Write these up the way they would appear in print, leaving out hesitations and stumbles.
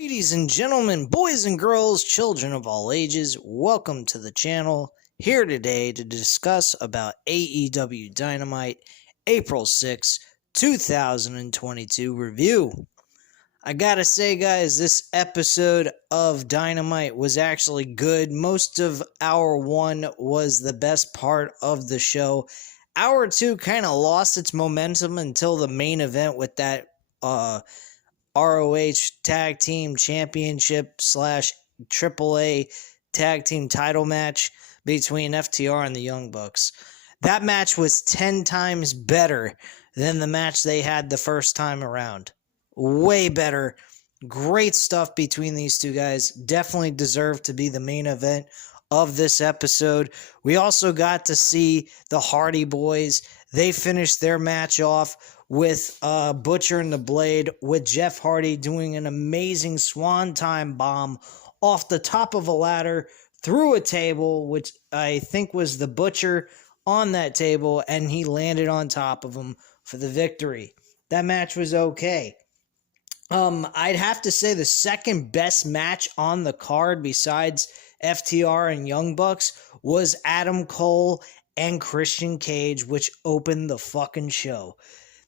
Ladies and gentlemen, boys and girls, children of all ages, welcome to the channel. Here today to discuss about AEW Dynamite April 6, 2022 review. I gotta say, guys, this episode of Dynamite was actually good. Most of Hour 1 was the best part of the show. Hour 2 kind of lost its momentum until the main event with that ROH Tag Team Championship / AAA Tag Team title match between FTR and the Young Bucks. That match was 10 times better than the match they had the first time around. Way better. Great stuff between these two guys. Definitely deserve to be the main event of this episode. We also got to see the Hardy Boys. They finished their match off with Butcher and the Blade, with Jeff Hardy doing an amazing swan-time bomb off the top of a ladder through a table, which I think was the Butcher on that table, and he landed on top of him for the victory. That match was okay. I'd have to say the second best match on the card besides FTR and Young Bucks was Adam Cole and Christian Cage, which opened the fucking show.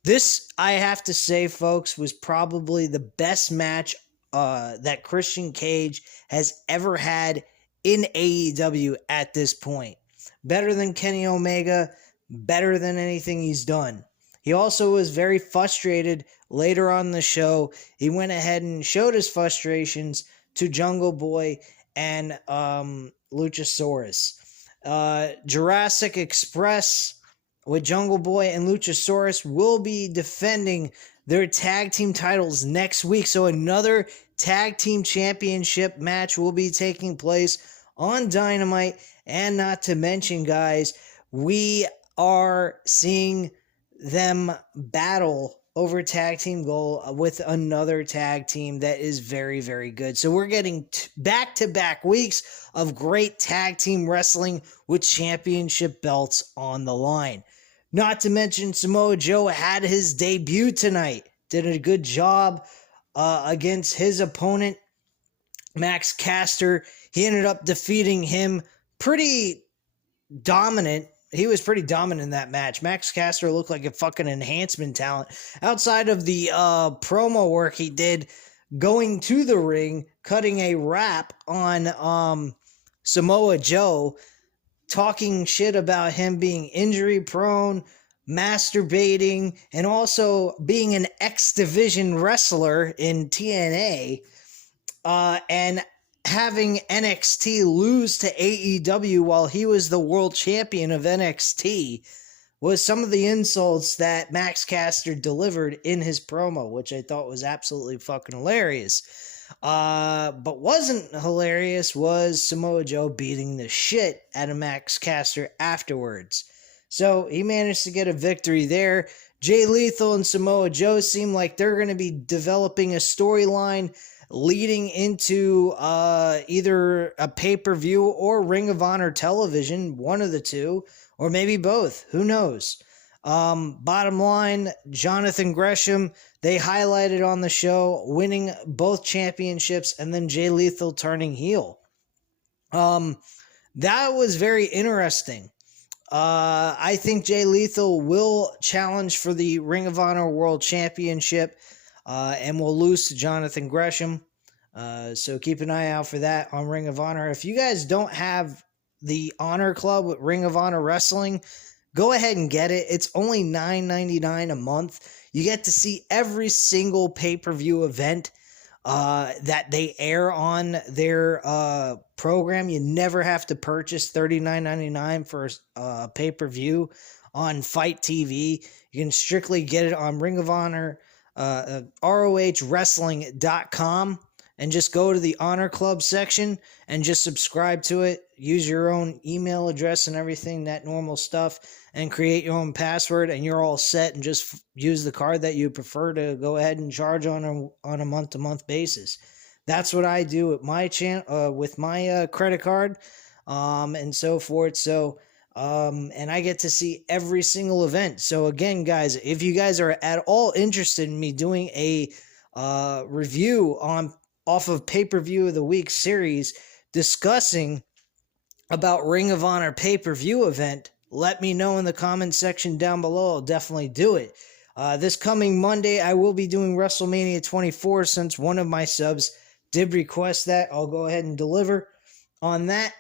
This, I have to say, folks, was probably the best match that Christian Cage has ever had in AEW at this point. Better than Kenny Omega, better than anything he's done. He also was very frustrated later on the show. He went ahead and showed his frustrations to Jungle Boy and Luchasaurus. Jurassic Express with Jungle Boy and Luchasaurus will be defending their tag team titles next week. So another tag team championship match will be taking place on Dynamite. And not to mention, guys, we are seeing them battle over tag team gold with another tag team that is very, very good. So we're getting back-to-back weeks of great tag team wrestling with championship belts on the line. Not to mention Samoa Joe had his debut tonight. Did a good job against his opponent, Max Caster. He ended up defeating him pretty dominant. He was pretty dominant in that match. Max Caster looked like a fucking enhancement talent. Outside of the promo work he did going to the ring, cutting a rap on Samoa Joe, talking shit about him being injury prone, masturbating, and also being an X Division wrestler in TNA, and having NXT lose to AEW while he was the world champion of NXT was some of the insults that Max Caster delivered in his promo, which I thought was absolutely fucking hilarious. But wasn't hilarious was Samoa Joe beating the shit out of Max Caster afterwards. So he managed to get a victory there. Jay Lethal and Samoa Joe seem like they're going to be developing a storyline leading into either a pay-per-view or Ring of Honor television, one of the two, or maybe both. Who knows? Bottom line, Jonathan Gresham, they highlighted on the show winning both championships and then Jay Lethal turning heel. That was very interesting. I think Jay Lethal will challenge for the Ring of Honor World Championship and will lose to Jonathan Gresham. So keep an eye out for that on Ring of Honor. If you guys don't have the Honor Club with Ring of Honor Wrestling, go ahead and get it. It's only $9.99 a month. You get to see every single pay-per-view event that they air on their program. You never have to purchase $39.99 for a pay-per-view on Fight TV. You can strictly get it on Ring of Honor, ROHWrestling.com, and just go to the Honor Club section and just subscribe to it. Use your own email address and everything, that normal stuff, and create your own password, and you're all set, and just use the card that you prefer to go ahead and charge on a month-to-month basis. That's what I do with my with my credit card, and so forth. So, and I get to see every single event. So again, guys, if you guys are at all interested in me doing a review on off of pay-per-view of the week series discussing about Ring of Honor pay-per-view event, let me know in the comment section down below. I'll definitely do it. This coming Monday, I will be doing WrestleMania 24 since one of my subs did request that. I'll go ahead and deliver on that.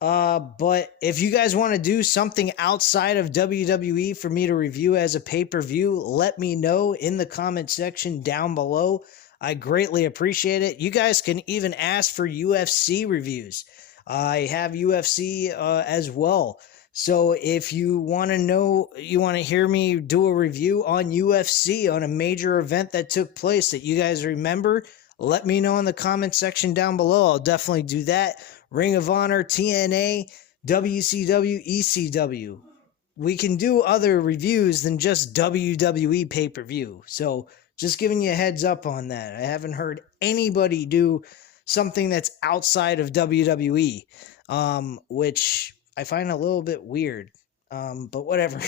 But if you guys want to do something outside of WWE for me to review as a pay-per-view, let me know in the comment section down below. I greatly appreciate it. You guys can even ask for UFC reviews. I have UFC as well. So if you want to know, you want to hear me do a review on UFC, on a major event that took place that you guys remember, let me know in the comment section down below. I'll definitely do that. Ring of Honor, TNA, WCW, ECW. We can do other reviews than just WWE pay-per-view. So just giving you a heads up on that. I haven't heard anybody do something that's outside of WWE, which I find a little bit weird, but whatever.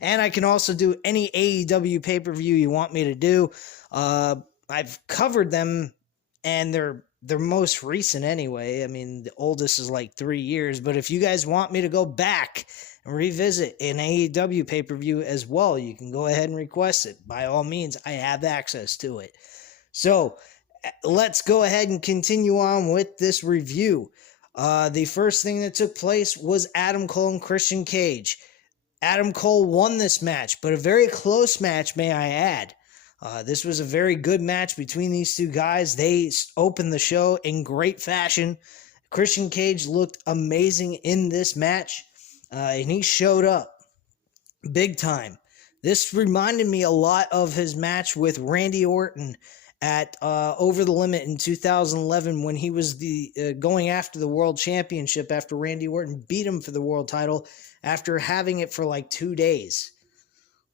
And I can also do any AEW pay-per-view you want me to do. I've covered them, and they're most recent anyway. I mean, the oldest is like 3 years, but if you guys want me to go back and revisit an AEW pay-per-view as well, you can go ahead and request it. By all means, I have access to it. So let's go ahead and continue on with this review. The first thing that took place was Adam Cole and Christian Cage. Adam Cole won this match, but a very close match, may I add. This was a very good match between these two guys. They opened the show in great fashion. Christian Cage looked amazing in this match, and he showed up big time. This reminded me a lot of his match with Randy Orton at Over the Limit in 2011 when he was going after the World Championship after Randy Orton beat him for the world title after having it for like 2 days.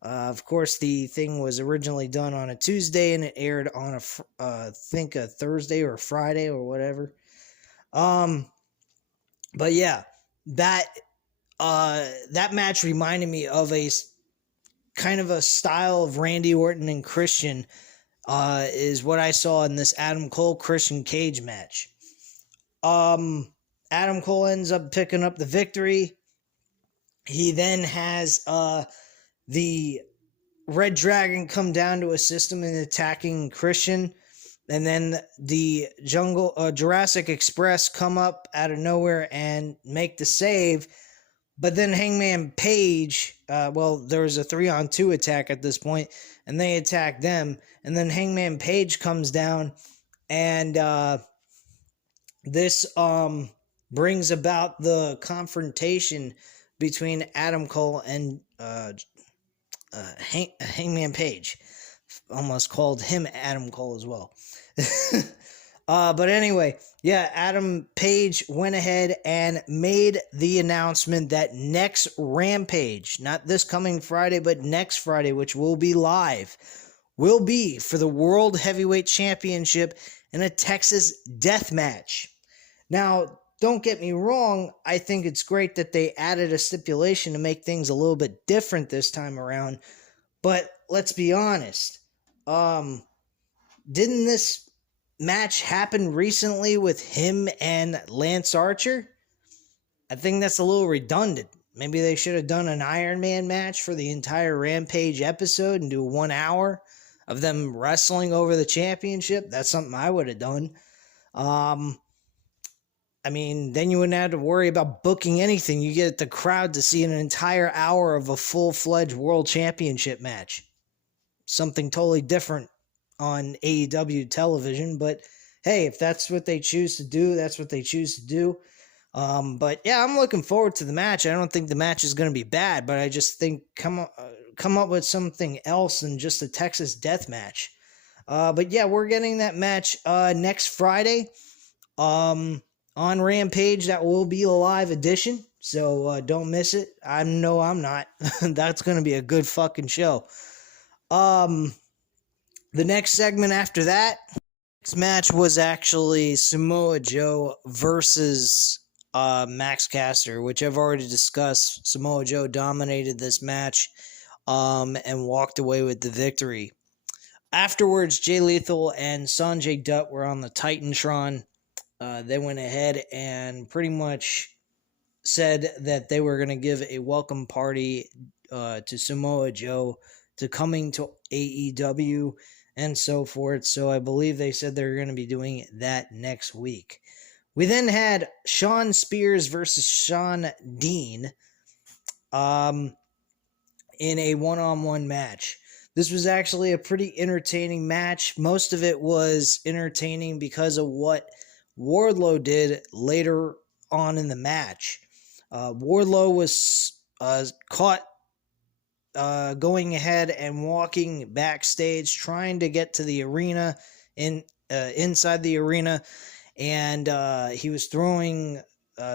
Of course, the thing was originally done on a Tuesday and it aired on I think a Thursday or Friday or whatever. But yeah, that match reminded me of a kind of a style of Randy Orton and Christian, is what I saw in this Adam Cole Christian Cage match. Adam Cole ends up picking up the victory. He then has the Red Dragon come down to assist him in attacking Christian. And then the Jurassic Express come up out of nowhere and make the save. But then Hangman Page, there was a 3-on-2 attack at this point, and they attack them. And then Hangman Page comes down, and this brings about the confrontation between Adam Cole and Hangman Page. Almost called him Adam Cole as well. But anyway, yeah, Adam Page went ahead and made the announcement that next Rampage, not this coming Friday, but next Friday, which will be live, will be for the World Heavyweight Championship in a Texas death match. Now, don't get me wrong, I think it's great that they added a stipulation to make things a little bit different this time around, but let's be honest, didn't this match happen recently with him and Lance Archer? I think that's a little redundant. Maybe they should have done an Iron Man match for the entire Rampage episode and do 1 hour of them wrestling over the championship. That's something I would have done. I mean, then you wouldn't have to worry about booking anything. You get the crowd to see an entire hour of a full-fledged world championship match. Something totally different on AEW television, but hey, if that's what they choose to do, that's what they choose to do. But yeah, I'm looking forward to the match. I don't think the match is going to be bad, but I just think come up with something else than just a Texas death match. But yeah, we're getting that match next Friday on Rampage. That will be a live edition, so don't miss it. I'm not. That's going to be a good fucking show. The next segment after that, next match was actually Samoa Joe versus Max Caster, which I've already discussed. Samoa Joe dominated this match and walked away with the victory. Afterwards, Jay Lethal and Sanjay Dutt were on the Titantron. They went ahead and pretty much said that they were going to give a welcome party to Samoa Joe to coming to AEW and so forth. So I believe they said they're going to be doing that next week. We then had Shawn Spears versus Shawn Dean in a one-on-one match. This was actually a pretty entertaining match. Most of it was entertaining because of what Wardlow did later on in the match. Wardlow was caught going ahead and walking backstage, trying to get to the arena, inside the arena, and he was throwing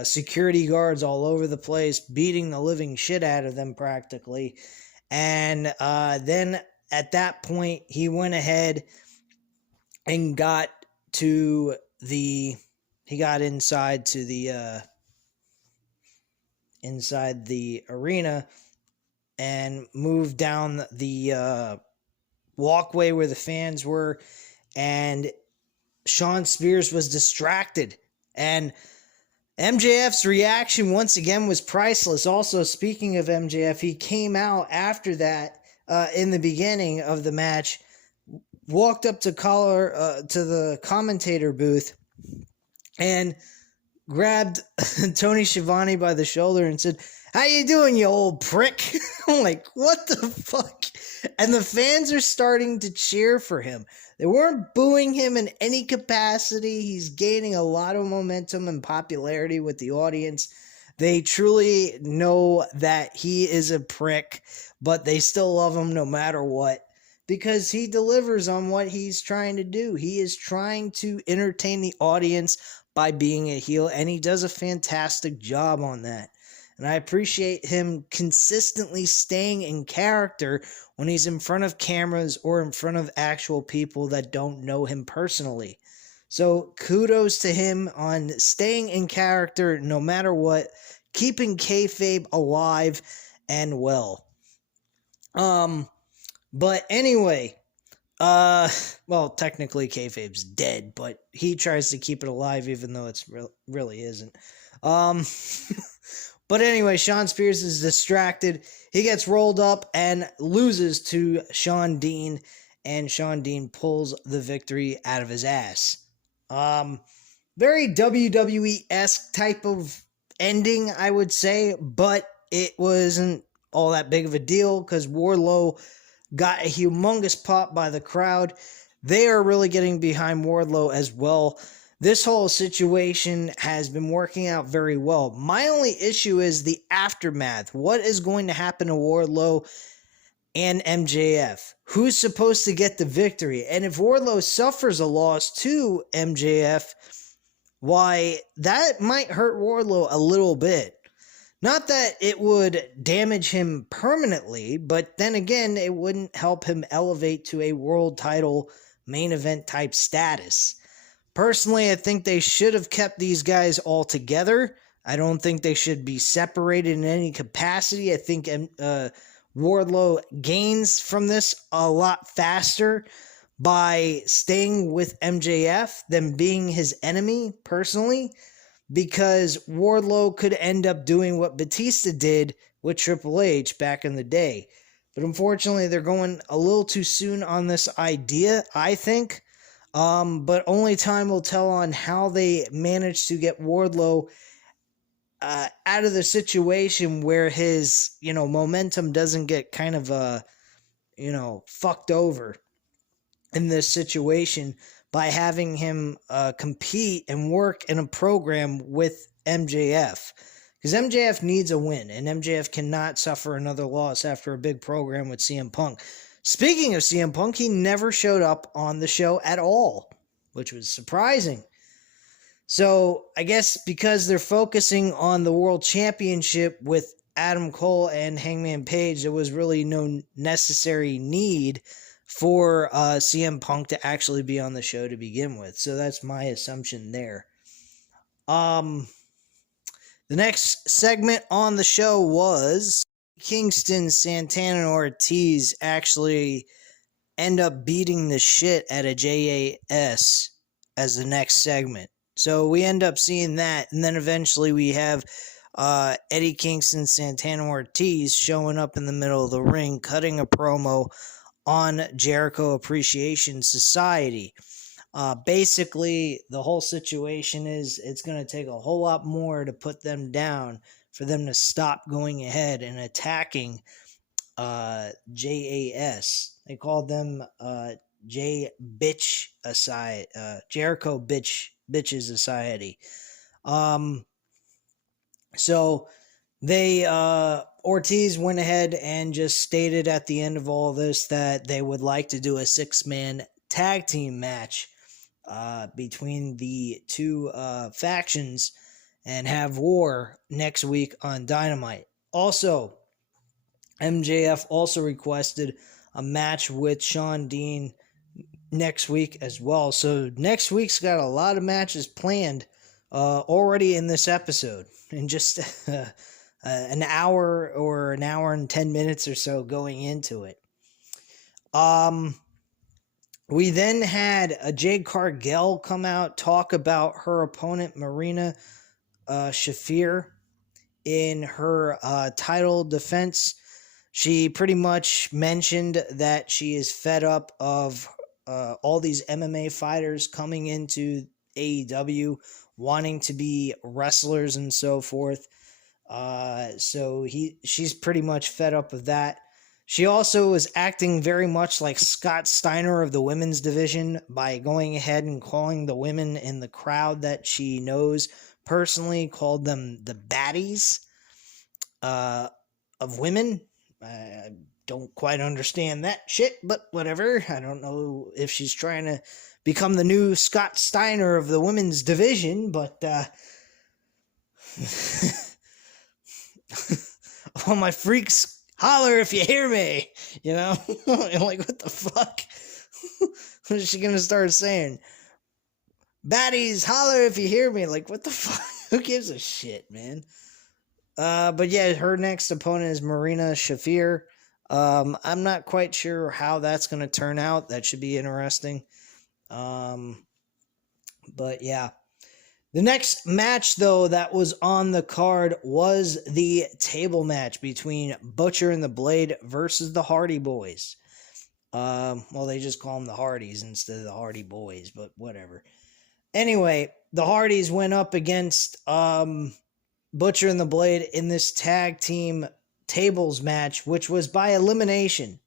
security guards all over the place, beating the living shit out of them practically. And then at that point, he went ahead and got inside to the inside the arena and moved down the walkway where the fans were, and Shawn Spears was distracted, and MJF's reaction once again was priceless. Also, speaking of MJF, he came out after that in the beginning of the match, walked up to the commentator booth, and grabbed Tony Schiavone by the shoulder and said, "How you doing, you old prick?" I'm like, what the fuck? And the fans are starting to cheer for him. They weren't booing him in any capacity. He's gaining a lot of momentum and popularity with the audience. They truly know that he is a prick, but they still love him no matter what, because he delivers on what he's trying to do. He is trying to entertain the audience by being a heel, and he does a fantastic job on that. And I appreciate him consistently staying in character when he's in front of cameras or in front of actual people that don't know him personally. So kudos to him on staying in character no matter what, keeping kayfabe alive and well. But anyway, well, technically kayfabe's dead, but he tries to keep it alive even though it's really isn't. But anyway, Shawn Spears is distracted. He gets rolled up and loses to Shawn Dean, and Shawn Dean pulls the victory out of his ass. Very WWE-esque type of ending, I would say, but it wasn't all that big of a deal because Wardlow got a humongous pop by the crowd. They are really getting behind Wardlow as well. This whole situation has been working out very well. My only issue is the aftermath. What is going to happen to Wardlow and MJF? Who's supposed to get the victory? And if Wardlow suffers a loss to MJF, why, that might hurt Wardlow a little bit. Not that it would damage him permanently, but then again, it wouldn't help him elevate to a world title main event type status. Personally, I think they should have kept these guys all together. I don't think they should be separated in any capacity. I think Wardlow gains from this a lot faster by staying with MJF than being his enemy, personally, because Wardlow could end up doing what Batista did with Triple H back in the day. But unfortunately, they're going a little too soon on this idea, I think. But only time will tell on how they manage to get Wardlow out of the situation where his, momentum doesn't get kind of, fucked over in this situation by having him compete and work in a program with MJF. Because MJF needs a win, and MJF cannot suffer another loss after a big program with CM Punk. Speaking of CM Punk, he never showed up on the show at all, which was surprising. So I guess because they're focusing on the World Championship with Adam Cole and Hangman Page, there was really no necessary need for CM Punk to actually be on the show to begin with. So that's my assumption there. The next segment on the show was Kingston, Santana, and Ortiz actually end up beating the shit out of JAS as the next segment. So we end up seeing that, and then eventually we have Eddie Kingston, Santana Ortiz showing up in the middle of the ring, cutting a promo on Jericho Appreciation Society. Basically, the whole situation is it's going to take a whole lot more to put them down for them to stop going ahead and attacking JAS. They called them J Bitch Society, Jericho Bitches Society. So they Ortiz went ahead and just stated at the end of all this that they would like to do a 6-man tag team match between the two factions and have war next week on Dynamite. Also, MJF also requested a match with Shawn Dean next week as well. So next week's got a lot of matches planned already in this episode. In just an hour or an hour and 10 minutes or so going into it. We then had a Jade Cargill come out, talk about her opponent, Marina Shafir, in her title defense. She pretty much mentioned that she is fed up of all these MMA fighters coming into AEW, wanting to be wrestlers and so forth. So she's pretty much fed up of that. She also was acting very much like Scott Steiner of the women's division by going ahead and calling the women in the crowd that she knows personally, called them the baddies of women. I don't quite understand that shit, but whatever. I don't know if she's trying to become the new Scott Steiner of the women's division, but all my freaks, holler if you hear me, you know? I'm like, what the fuck? What is she gonna start saying? Baddies, holler if you hear me. Like, what the fuck? Who gives a shit, man? But yeah, her next opponent is Marina Shafir. I'm not quite sure how that's gonna turn out. That should be interesting. But yeah. The next match, though, that was on the card was the table match between Butcher and the Blade versus the Hardy Boys. Well, they just call them the Hardys instead of the Hardy Boys, but whatever. Anyway, the Hardys went up against Butcher and the Blade in this tag team tables match, which was by elimination.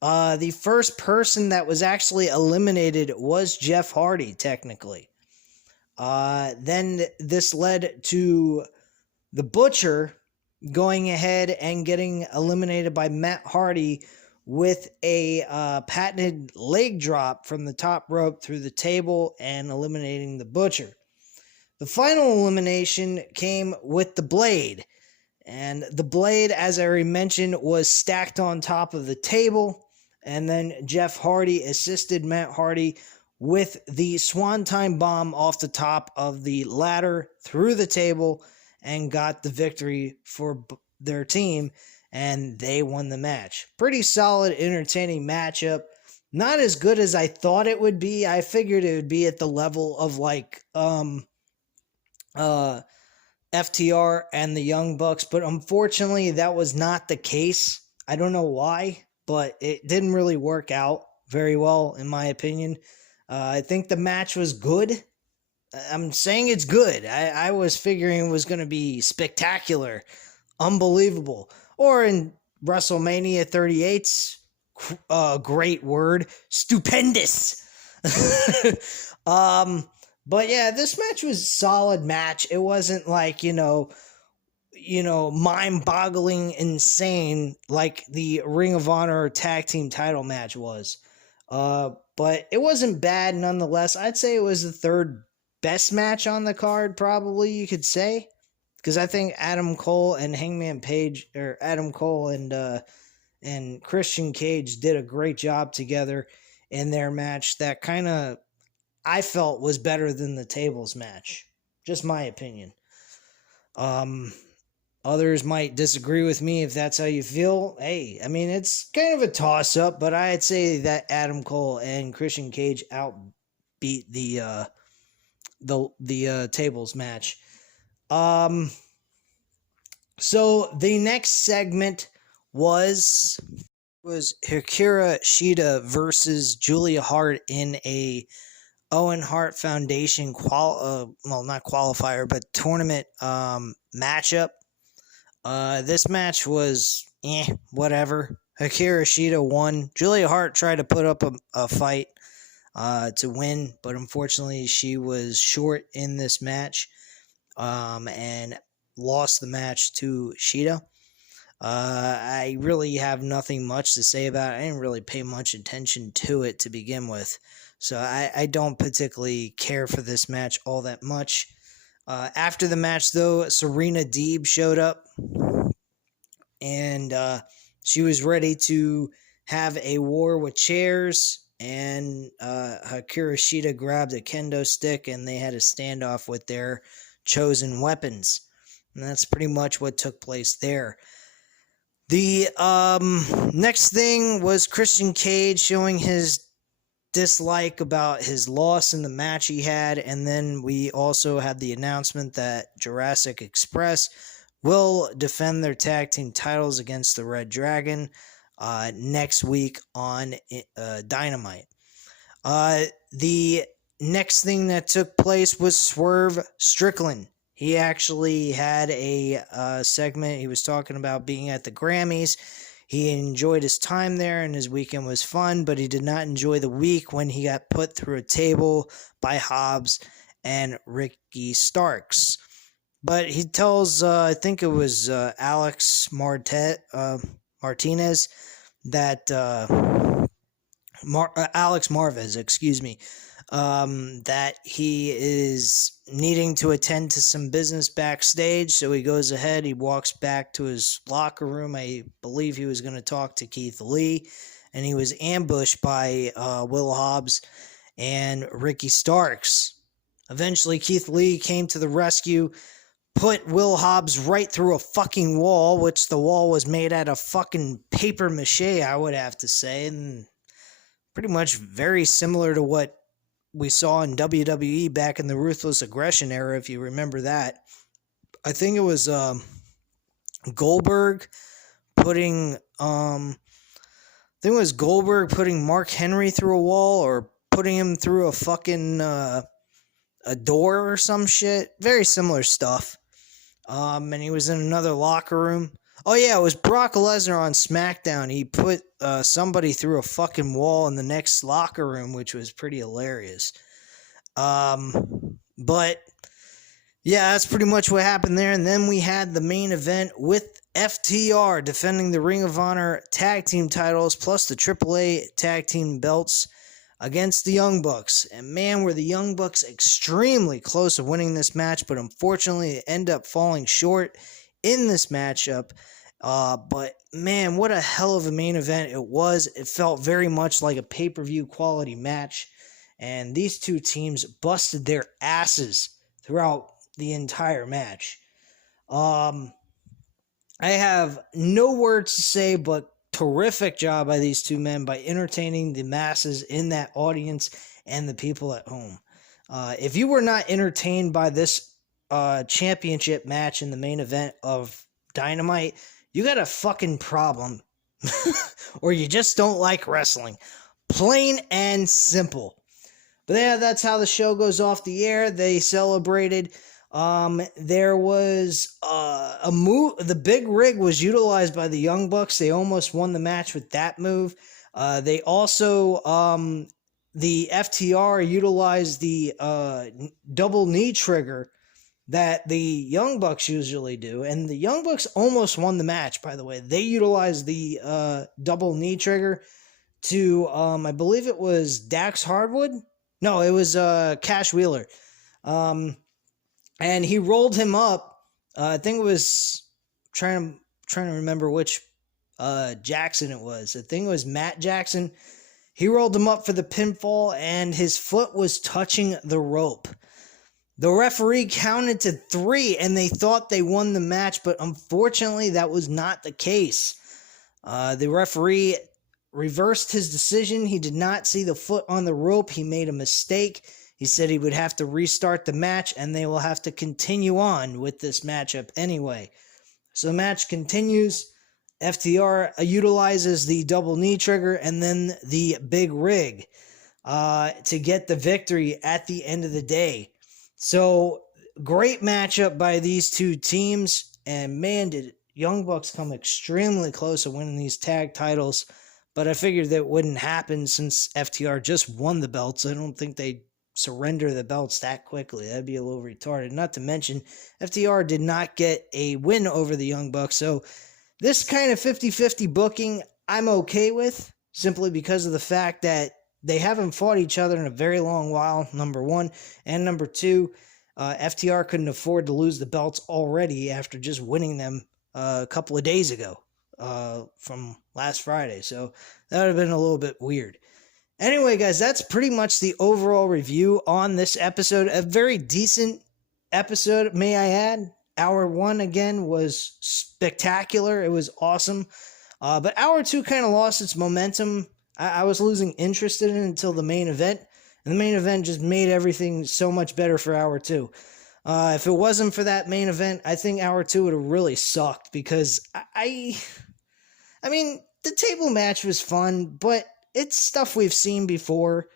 The first person that was actually eliminated was Jeff Hardy, technically. Then this led to the Butcher going ahead and getting eliminated by Matt Hardy with a patented leg drop from the top rope through the table and eliminating the Butcher. The final elimination came with the Blade. And the Blade, as I already mentioned, was stacked on top of the table. And then Jeff Hardy assisted Matt Hardy with the Swanton Bomb off the top of the ladder through the table and got the victory for their team, and they won the match. Pretty solid, entertaining matchup. Not as good as I thought it would be. I figured it would be at the level of like FTR and the Young Bucks, but unfortunately that was not the case. I don't know why, but it didn't really work out very well in my opinion. I think the match was good. I'm saying it's good. I was figuring it was going to be spectacular, unbelievable. Or in WrestleMania 38's great word, stupendous. But yeah, this match was a solid match. It wasn't like, mind-boggling insane like the Ring of Honor tag team title match was. But it wasn't bad nonetheless. I'd say it was the third best match on the card, probably, you could say. Because I think Adam Cole and Hangman Page, or Adam Cole and Christian Cage did a great job together in their match that kind of, I felt, was better than the tables match. Just my opinion. Others might disagree with me if that's how you feel. Hey, I mean, it's kind of a toss-up, but I'd say that Adam Cole and Christian Cage outbeat the tables match. So the next segment was Hikaru Shida versus Julia Hart in a Owen Hart Foundation not qualifier, but tournament matchup. This match was whatever. Hikaru Shida won. Julia Hart tried to put up a fight to win, but unfortunately she was short in this match and lost the match to Shida. I really have nothing much to say about it. I didn't really pay much attention to it to begin with, so I don't particularly care for this match all that much. After the match, though, Serena Deeb showed up, and she was ready to have a war with chairs, and Hikaru Shida grabbed a kendo stick, and they had a standoff with their chosen weapons. And that's pretty much what took place there. The next thing was Christian Cage showing his dislike about his loss in the match he had, and then we also had the announcement that Jurassic Express will defend their tag team titles against the Red Dragon next week on Dynamite. The next thing that took place was Swerve Strickland. He actually had a segment. He was talking about being at the Grammys. He enjoyed his time there and his weekend was fun, but he did not enjoy the week when he got put through a table by Hobbs and Ricky Starks. But he tells, I think it was Alex Martinez, that Alex Marvez, excuse me, that he is needing to attend to some business backstage. So he goes ahead, he walks back to his locker room. I believe he was going to talk to Keith Lee, and he was ambushed by Will Hobbs and Ricky Starks. Eventually, Keith Lee came to the rescue, put Will Hobbs right through a fucking wall, which the wall was made out of fucking paper mache, I would have to say, and pretty much very similar to what we saw in WWE back in the Ruthless Aggression era, if you remember that. I think it was Goldberg putting Mark Henry through a wall, or putting him through a fucking a door or some shit. Very similar stuff. And he was in another locker room. Oh yeah, it was Brock Lesnar on SmackDown. He put somebody through a fucking wall in the next locker room, which was pretty hilarious. But yeah, that's pretty much what happened there. And then we had the main event with FTR defending the Ring of Honor tag team titles plus the AAA tag team belts against the Young Bucks. And man, were the Young Bucks extremely close to winning this match, but unfortunately they end up falling short in this matchup. But man, what a hell of a main event it was. It felt very much like a pay-per-view quality match, and these two teams busted their asses throughout the entire match. I have no words to say, but terrific job by these two men by entertaining the masses in that audience and the people at home. If you were not entertained by this championship match in the main event of Dynamite, you got a fucking problem. Or you just don't like wrestling. Plain and simple. But yeah, that's how the show goes off the air. They celebrated. There was a move. The big rig was utilized by the Young Bucks. They almost won the match with that move. They also, the FTR utilized the double knee trigger that the Young Bucks usually do. And the Young Bucks almost won the match, by the way. They utilized the double knee trigger to, I believe it was Dax Hardwood. No, it was Cash Wheeler. And he rolled him up. I think it was trying to remember which Jackson it was. I think it was Matt Jackson. He rolled him up for the pinfall, and his foot was touching the rope. The referee counted to 3 and they thought they won the match, but unfortunately that was not the case. The referee reversed his decision. He did not see the foot on the rope. He made a mistake. He said he would have to restart the match and they will have to continue on with this matchup anyway. So the match continues. FTR utilizes the double knee trigger and then the big rig to get the victory at the end of the day. So great matchup by these two teams, and man, did Young Bucks come extremely close to winning these tag titles, but I figured that wouldn't happen since FTR just won the belts. I don't think they'd surrender the belts that quickly. That'd be a little retarded. Not to mention, FTR did not get a win over the Young Bucks, so this kind of 50-50 booking I'm okay with, simply because of the fact that they haven't fought each other in a very long while, number one. And number two, FTR couldn't afford to lose the belts already after just winning them a couple of days ago from last Friday. So that would have been a little bit weird. Anyway, guys, that's pretty much the overall review on this episode. A very decent episode, may I add. Hour 1, again, was spectacular. It was awesome. But Hour 2 kind of lost its momentum. I was losing interest in it until the main event. And the main event just made everything so much better for Hour 2. If it wasn't for that main event, I think Hour 2 would have really sucked. Because I mean, the table match was fun, but it's stuff we've seen before.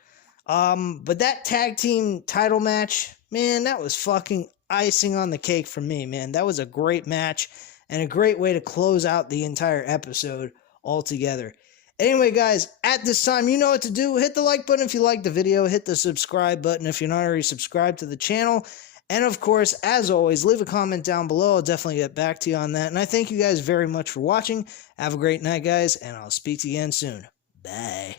But that tag team title match, man, that was fucking icing on the cake for me, man. That was a great match and a great way to close out the entire episode altogether. Anyway, guys, at this time, you know what to do. Hit the like button if you liked the video. Hit the subscribe button if you're not already subscribed to the channel. And, of course, as always, leave a comment down below. I'll definitely get back to you on that. And I thank you guys very much for watching. Have a great night, guys, and I'll speak to you again soon. Bye.